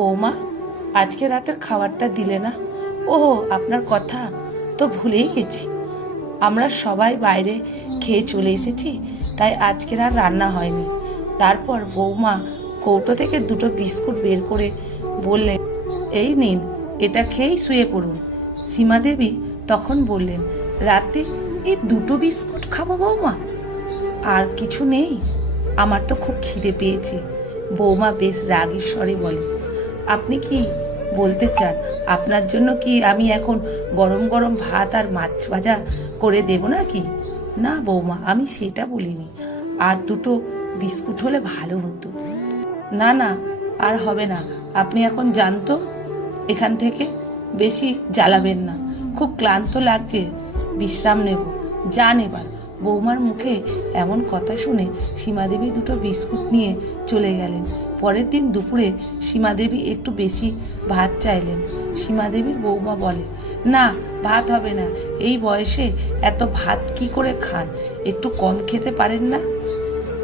বৌমা, আজকে রাতের খাবারটা দিলে না? ওহো, আপনার কথা তো ভুলেই গেছি। আমরা সবাই বাইরে খেয়ে চলে এসেছি, তাই আজকের আর রান্না হয়নি। তারপর বৌমা কৌটো থেকে দুটো বিস্কুট বের করে বললেন, এই নিন, এটা খেয়েই শুয়ে পড়ুন। সীমা দেবী তখন বললেন, রাতে এই দুটো বিস্কুট খাবো বৌমা? আর কিছু নেই? আমার তো খুব খিদে পেয়েছে। বৌমা বেশ রাগী স্বরে বলে, আপনি কি বলতে চান আপনার জন্য কি আমি এখন গরম গরম ভাত আর মাছ ভাজা করে দেব নাকি? না বৌমা, আমি সেটা বলিনি। আর দুটো বিস্কুট হলে ভালো হতো। না না, আর হবে না। আপনি এখন যান তো এখান থেকে, বেশি জ্বালাবেন না। খুব ক্লান্ত লাগছে, বিশ্রাম নেব। যান এবার। বৌমার মুখে এমন কথা শুনে সীমাদেবী দুটো বিস্কুট নিয়ে চলে গেলেন। পরের দিন দুপুরে সীমাদেবী একটু বেশি ভাত চাইলেন। সীমাদেবীর বৌমা বলে, না, ভাত হবে না। এই বয়সে এত ভাত কি করে খান? একটু কম খেতে পারেন না?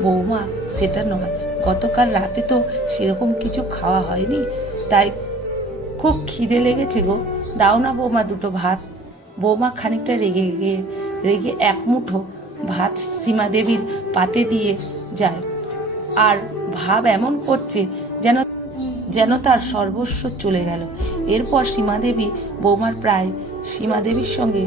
বৌমা, সেটা নয়, গতকাল রাতে তো সেরকম কিছু খাওয়া হয়নি, তাই খুব খিদে লেগেছে গো। দাও না বৌমা দুটো ভাত। বৌমা খানিকটা রেগে এক মুঠো ভাত সীমাদেবীর পাতে দিয়ে যায়, আর ভাব এমন করছে যেন যেন তার সর্বস্ব চলে গেল। এরপর সীমাদেবী বৌমার প্রায় সীমাদেবীর সঙ্গে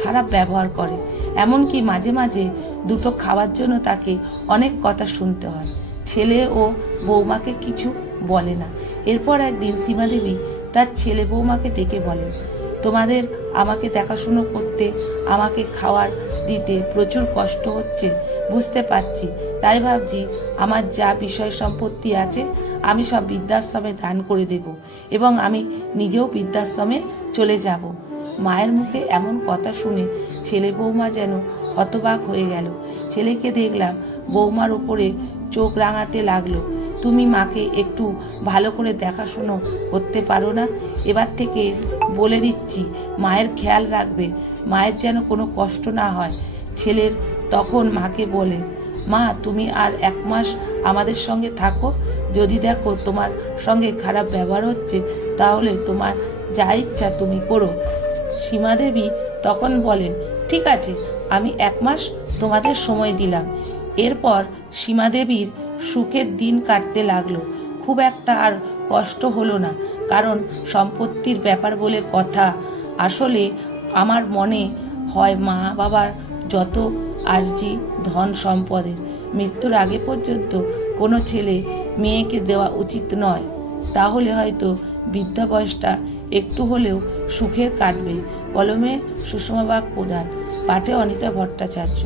খারাপ ব্যবহার করে, এমনকি মাঝে মাঝে দুটো খাওয়ার জন্য তাকে অনেক কথা শুনতে হয়। ছেলে ও বৌমাকে কিছু বলে না। এরপর একদিন সীমাদেবী তার ছেলে বৌমাকে ডেকে বলেন, তোমাদের আমাকে দেখাশুনো করতে, আমাকে খাওয়ার দিতে প্রচুর কষ্ট হচ্ছে, বুঝতে পারছি। তাই ভাবছি আমার যা বিষয় সম্পত্তি আছে আমি সব বৃদ্ধাশ্রমে দান করে দেব, এবং আমি নিজেও বৃদ্ধাশ্রমে চলে যাব। মায়ের মুখে এমন কথা শুনে ছেলে বৌমা যেন হতবাক হয়ে গেল। ছেলেকে দেখলাম বৌমার উপরে চোখ রাঙাতে লাগলো। তুমি মাকে একটু ভালো করে দেখাশুনো করতে পারো না? এবার থেকে বলে দিচ্ছি, মায়ের খেয়াল রাখবে, মায়ের যেন কোনো কষ্ট না হয়। ছেলের তখন মাকে বলে, মা, তুমি আর 1 মাস আমাদের সঙ্গে থাকো। যদি দেখো তোমার সঙ্গে খারাপ ব্যবহার হচ্ছে, তাহলে তোমার যা ইচ্ছা তুমি করো। সীমাদেবী তখন বলেন, ঠিক আছে, আমি 1 মাস তোমাদের সময় দিলাম। এরপর সীমাদেবীর সুখের দিন কাটতে লাগলো। খুব একটা আর কষ্ট হলো না, কারণ সম্পত্তির ব্যাপার বলে কথা। আসলে আমার মনে হয় মা বাবার যত আর্জি ধন সম্পদের, মৃত্যুর আগে পর্যন্ত কোনো ছেলে মেয়েকে দেওয়া উচিত নয়। তাহলে হয়তো বৃদ্ধা বয়সটা একটু হলেও সুখের কাটবে। কলমে সুষমা বাগ প্রধান, পাঠে অনিতা ভট্টাচার্য।